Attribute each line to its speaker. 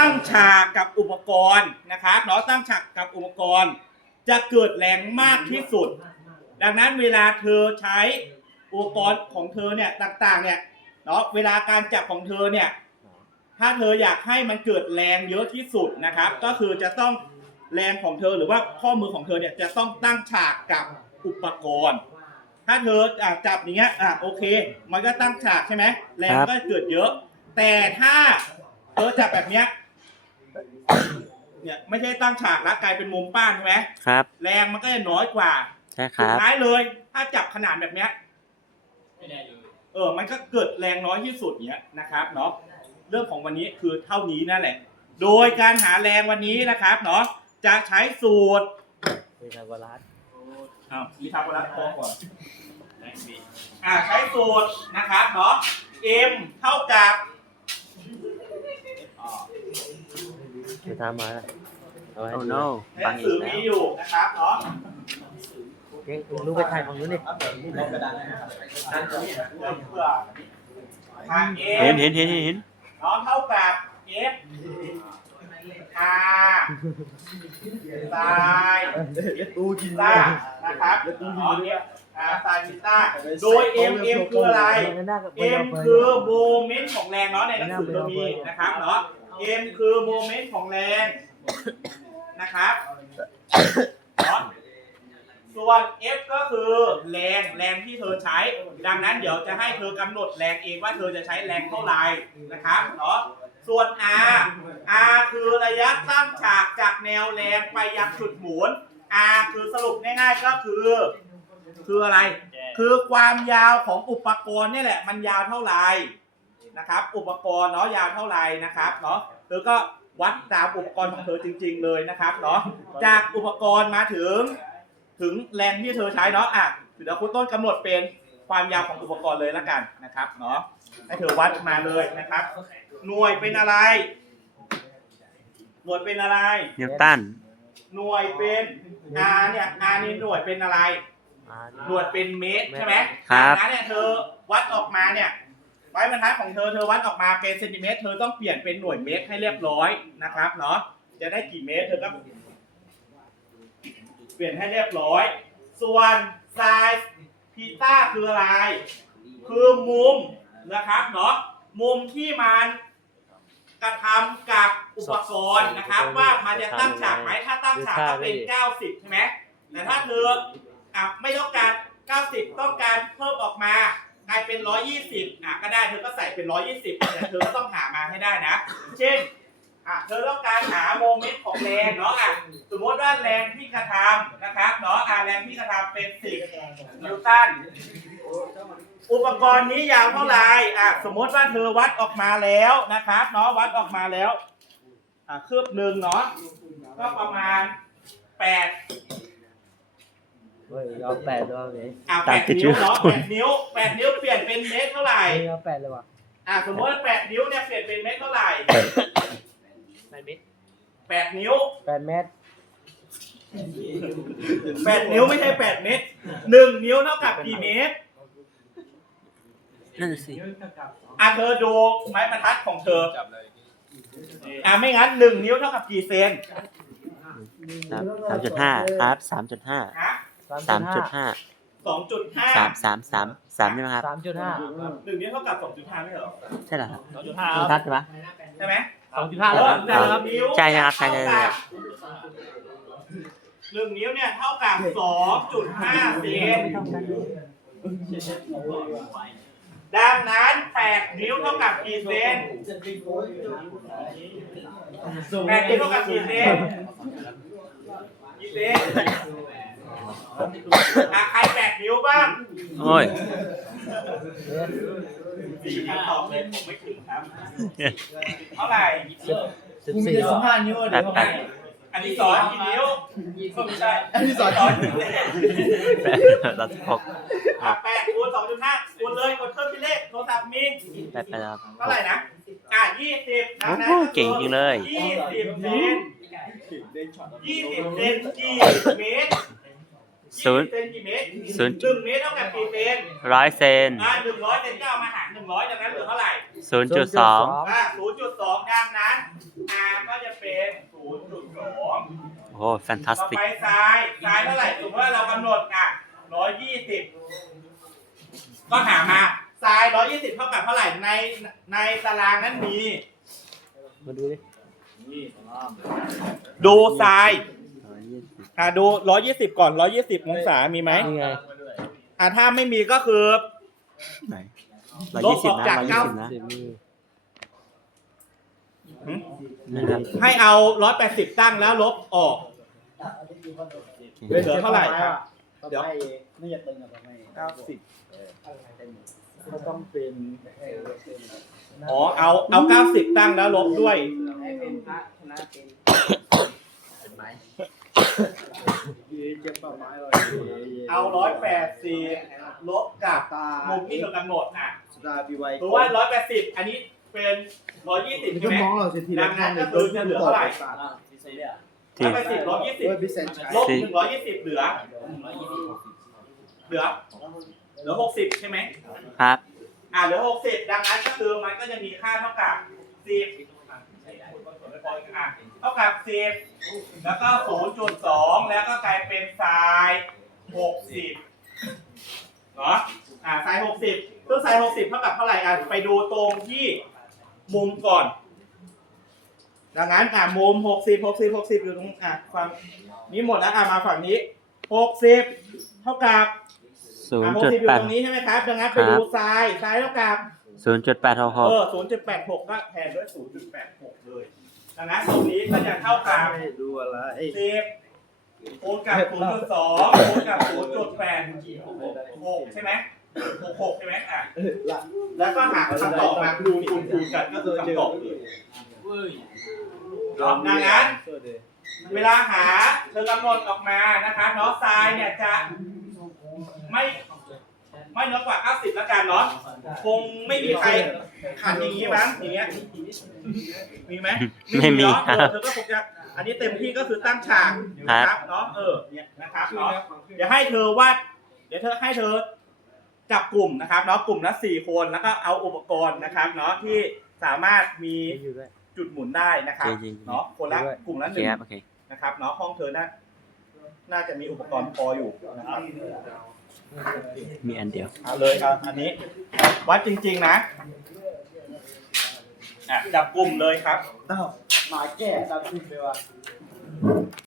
Speaker 1: ตั้งฉากกับอุปกรณ์นะครับเนาะตั้งฉากกับอุปกรณ์ จะเกิดแรงมากที่สุด ดังนั้นเวลาเธอใช้อุปกรณ์ของเธอเนี่ยต่างๆ เนี่ยเนาะเวลาการจับของเธอเนี่ยถ้าเธออยากให้มันเกิดแรงเยอะที่สุดนะครับ ก็คือจะต้องแรงของเธอหรือว่าข้อมือของเธอเนี่ยจะต้องตั้งฉากกับอุปกรณ์ ถ้าเธออะจับอย่างเงี้ยอะโอเค มันก็ตั้งฉากใช่ไหมแรงก็เกิดเยอะ แต่ถ้าเธอจับแบบเนี้ย เนี่ยไม่ใช่ตั้งฉากแล้วกลายเป็นมุมป้านใช่ไหม
Speaker 2: ครับ
Speaker 1: แรงมันก็จะน้อยกว่า
Speaker 2: ใช่ค
Speaker 1: สุด
Speaker 2: รับ
Speaker 1: ท้ายเลย ถ้าจับขนาดแบบเนี้ยเออ มันก็เกิดแรงน้อยที่สุดเนี้ยนะครับเนาะ เรื่องของวันนี้คือเท่านี้นั่นแหละ โดยการหาแรงวันนี้นะครับเนาะ จะใช้สูตร
Speaker 2: พีทาโกรัส
Speaker 1: อ้าวมีทาโกรัสพอก่อน อ่าใช้สูตรนะครับเนาะ m เท่ากับ
Speaker 2: พีทามาเอาไว้
Speaker 3: โอ้
Speaker 2: ดู
Speaker 3: no
Speaker 1: หนังสือมีอยู่นะครับเนาะ
Speaker 2: เก่งรู้ไปถ่ายของนู้นดิ
Speaker 1: เพื่อทาง
Speaker 3: เห็น
Speaker 1: m
Speaker 3: เห็นเห็นเห็นเห็น
Speaker 1: เนาะเท่ากับ f r ไซตูจิต้านะครับเนาะ f r ไซจิต้าโดย m m คืออะไร m คือโมเมนต์ของแรงเนาะในหนังสือเรามีนะครับเนาะ m คือโมเมนต์ของแรงนะครับเนาะส่วน f ก็คือแรงแรงที่เธอใช้ ดังนั้นเดี๋ยวจะให้เธอกำหนดแรงเองว่าเธอจะใช้แรงเท่าไหร่นะครับเนาะส่วน r r คือระยะตั้งฉากจากแนวแรงไปยังจุดหมุน r คือสรุปง่ายๆก็คือ คืออะไร คือความยาวของอุปกรณ์นี่แหละ มันยาวเท่าไหร่ นะครับ อุปกรณ์เนาะยาวเท่าไหร่นะครับเนาะเธอก็วัดตามอุปกรณ์ของเธอจริง ๆ เลยนะครับเนาะจากอุปกรณ์มาถึง ถึงแรงที่เธอใช้เนาะอะเดี๋ยวคุณต้นกำหนดเป็นความยาวของอุปกรณ์เลยละกันนะครับเนาะให้เธอวัดมาเลยนะครับ หน่วยเป็นอะไร หน่วยเป็นอะไร
Speaker 3: นิวตัน
Speaker 1: หน่วยเป็น R เนี่ย R นี่หน่วยเป็นอะไร หน่วยเป็นเมตรใช่ไหม
Speaker 3: ครับ
Speaker 1: ดังนั้นเนี่ยเธอวัดออกมาเนี่ย ไม้บรรทัดของเธอเธอวัดออกมาเป็นเซนติเมตร เธอต้องเปลี่ยนเป็นหน่วยเมตรให้เรียบร้อยนะครับเนาะจะได้กี่เมตรเธอก็เปลี่ยนให้เรียบร้อย ส่วนไซส์พีต้าคืออะไร คือมุมนะครับเนาะมุมที่มันกระทำกับอุปกรณ์นะครับ ว่ามันจะตั้งฉากไหมถ้าตั้งฉากก็เป็น 90 ใช่ไหมแต่ถ้าเธออะไม่ต้องการ 90 ต้องการเพิ่มออกมา กลายเป็น 120อะก็ได้เธอก็ใส่เป็น 120แต่เธอก็ต้องหามาให้ได้นะ เช่นอะเธอต้องการหาโมเมนต์ของแรงเนาะอะสมมติว่าแรงที่กระทำนะครับเนาะอะแรงที่กระทำเป็น 10นิวตันอุปกรณ์นี้ยาวเท่าไหร่อะสมมติว่าเธอวัดออกมาแล้วนะครับเนาะวัดออกมาแล้วอะคืบหนึ่งเนาะก็ประมาณ8
Speaker 2: เฮ้ยเอาแปดด้วยเลย
Speaker 1: อะ
Speaker 3: ตา
Speaker 1: แป
Speaker 3: ม
Speaker 1: ด
Speaker 3: ที่
Speaker 1: นิ้ว
Speaker 3: ชื่อ
Speaker 1: เนาะแปดนิ้วแปดนิ้วเปลี่ยนเป็นเมตรเท่าไหร่
Speaker 2: เอาแปดเลยว่ะ
Speaker 1: อะสมมติว่าแปดนิ้วเนี่ยเปลี่ยนเป็นเมตรเท่าไหร่แปดนิ้ว
Speaker 2: แปดเมตร
Speaker 1: แปดนิ้วไม่ใช่แปดเมตรหนึ่งนิ้วเท่ากับกี่เมตร
Speaker 3: นั่นสิ
Speaker 1: อะเธอดูไม้บรรทัดของเธออะไม่งั้นหนึ่งนิ้วเท่ากับกี่เซน
Speaker 3: สามสามจุดห้าครับสามจุดห้า
Speaker 1: ฮะ
Speaker 3: สามจุดห้า
Speaker 1: สองจุดห้า
Speaker 3: สามสามสามสามใช่ไหมครับ
Speaker 2: สามจุดห้า
Speaker 1: หนึ่งนิ้วเท่ากับสองจุดห้าไม่เหรอ
Speaker 3: ใช่เหรอครับ
Speaker 1: สองจุดห้า
Speaker 3: นิวตันใช่ไหม
Speaker 1: ใช่ไหม
Speaker 2: สองจุดห้า
Speaker 1: เอ
Speaker 2: แล้ว
Speaker 1: อ
Speaker 2: ครับ
Speaker 1: หนึ่งนิ้ว
Speaker 3: ใช่ครับใช่ใช่ใช่
Speaker 1: หนึ่งนิ้วเนี่ยเท่ากับสองจุดห้าเซนดังนั้นแปดนิ้วเท่ากับกี่เซนแปดนิ้วเท่ากับกี่เซนกี่เซน อะใครแปดนิ้วบ้าง
Speaker 3: โอ้ย
Speaker 1: สี่คำตอบเลยผมไม่ถึงครับเท่าไหร่
Speaker 2: สิบสี่สิบห้านิ้ว
Speaker 3: แปดแปด
Speaker 1: อันนี้สอนกี่นิ้วก็ไม่ใช่อันนี้สอนกี่นิ้ว
Speaker 3: แปดร้อยสิบหก
Speaker 1: อะแปดคูณสองจุดห้าคูณเลยกดเครื่องคิดเลขโทรศัพท์มี
Speaker 3: แปดแปดครับ
Speaker 1: เท่าไหร่นะอะยี่สิบดังนั้น
Speaker 3: โอ้โหเก่งจริงเลย
Speaker 1: ยี่สิบเซนยี่สิบเซนกี่เมตร
Speaker 3: ศูนย์
Speaker 1: 20เซนกี่เมตร
Speaker 3: ศูนย์
Speaker 1: หนึ่งเมตรเท่ากับกี่เซน
Speaker 3: ร้อยเซน
Speaker 1: อะหนึ่งร้อยเซนก็เอามาหารหนึ่งร้อยดังนั้นเหลือเท่าไหร่
Speaker 3: ศูนย์จุดสอง
Speaker 1: อะศูนย์จุดสองดังนั้น r
Speaker 3: โหแฟนตาส
Speaker 1: ต่อ
Speaker 3: ติก
Speaker 1: ไปทรายทรายเท่าไหร่สมมติว่าเรากำหนดอะร้อยยี่สิบก็หามาทรายร้อยยี่สิบเท่ากับเท่าไหร่ในในตารางนั้นมี
Speaker 2: มาดูดิ
Speaker 1: ดูทราย
Speaker 3: ร้ อยยี่สิบ
Speaker 1: อะดูร้อยยี่สิบก่อนร้อยยี่สิบองศามีไหม
Speaker 2: นี่ไง
Speaker 1: อะถ้าไม่มีก็คือ
Speaker 3: ไหนร้อยยี่สิบนะ
Speaker 1: ลบออกจาก
Speaker 3: ร้อยยี่สิบนะ
Speaker 2: สิบมี
Speaker 3: นะครับ
Speaker 1: ให้เอาร้อยแปดสิบตั้งแล้วลบออก เหลือเท่าไหร่ครับ เดี๋ยว
Speaker 4: ไม่อยากตึงอะไม่
Speaker 1: เก้าสิบ
Speaker 4: ก็ต้องเป็น
Speaker 1: อ๋อเอาเอาเก้าสิบตั้งแล้วลบด้วย
Speaker 4: ให้ เป็นพระชนะเป็นยืนเจ็บปากไม้เลย
Speaker 1: เอาร้อยแปดสิบลบกับ
Speaker 4: ตา
Speaker 1: มุมที่เรากำหนดอะ
Speaker 4: สตาร์พีไว
Speaker 1: หรือว่าร้อยแปดสิบอันนี้เป็นร้อยยี่สิบ
Speaker 4: ก็
Speaker 1: ใช่ไหม
Speaker 4: มองเราสิที
Speaker 1: ดังนั้นก็คือจะเหลือเท่าไหร่
Speaker 3: ที่
Speaker 1: ร้อยแปดสิบลบยี่สิบ
Speaker 4: ด้วยพิเศษ
Speaker 1: ลบหนึ่งร้อยยี่สิบเหลือเหลือเหลือหกสิบใช่ไหม
Speaker 3: ครับ
Speaker 1: อ่าเหลือหกสิบดังนั้นก็คือมันก็จะมีค่าเท่ากับสิบ อะเท่ากับสิบแล้วก็ศูนย์จุดสองแล้วก็กลายเป็นไซน์หกสิบเนาะอ่าไซน์หกสิบซึ่งไซน์หกสิบเท่ากับเท่าไหร่อะไปดูตรงที่มุมก่อน ดังนั้นอะมุมหกสิบหกสิบหกสิบอยู่ตรงอะฝั่งนี้หมดแล้วอะมาฝั่งนี้หกสิบเท่ากับ
Speaker 3: ศูน
Speaker 1: อะ
Speaker 3: ย์
Speaker 1: หก
Speaker 3: จุด
Speaker 1: สิบอยู่
Speaker 3: แปด
Speaker 1: ตรงนี้ใช่ไหมครับ ดังนั้น
Speaker 3: ค
Speaker 1: ไป
Speaker 3: รับ
Speaker 1: ดูทรายทรายเท่ากับ
Speaker 3: ศูนย์จุดแปดหกหก
Speaker 1: เออศูนย์จุดแปดหกก็แทนด้วยศูนย์จุดแปดหกเลย ดังนั้นตรงนี้ก็จะเท่ากับ
Speaker 4: ดูอะไร
Speaker 1: สิบคูณกับศูนย์จุดสองคูณกับศูนย์จุดแปดหกใช่ไหมหกหกใช่ไหมอะ
Speaker 4: ละ
Speaker 1: แล้วก็หาคำตอบมาคูณคูณคูณกันก็คือคำตอบเลยเนาะดังนั้น เวลาหาเธอกำหนดออกมานะคะเนาะทรายเนี่ยจะไม่ไม่น้อยกว่า 90 แล้วกันเนาะคงไม่มีใคร ขันอย่างนี้มั้งอย่างเงี้ยมีไหม
Speaker 3: ไม่มี
Speaker 1: เนาะ
Speaker 3: ครั
Speaker 1: เออบเธอก็คงจะอันนี้เต็มที่ก็คือตั้งฉากนะครับเนาะเออเนี่ยนะครับเนาะเดี๋ยวให้เธอวาดเดี๋ยวเธอให้เธอจับกลุ่มนะครับเนาะกลุ่มละสี่คนแล้วก็เอาอุปกรณ์นะครับ เนาะที่สามารถมี
Speaker 2: อยู่ด้วย
Speaker 1: จุดหมุนได้นะครับ
Speaker 3: จริงๆ
Speaker 1: เนาะคนละ
Speaker 2: ด้วย
Speaker 1: กลุ่มละ
Speaker 3: โอ
Speaker 1: ห
Speaker 3: เค
Speaker 1: นึ่ง
Speaker 3: ครับโอเค
Speaker 1: นะครับเนาะห้องเธอน่าน่าจะมีอุปกรณ์พออยู่นะครับ
Speaker 3: มีอันเดียว
Speaker 1: เอาเลยครับอันนี้วัดจริง ๆ นะ อะจับกลุ่มเลยครับ
Speaker 4: อ้าวหมาแก่ตามคุณไปว่ะ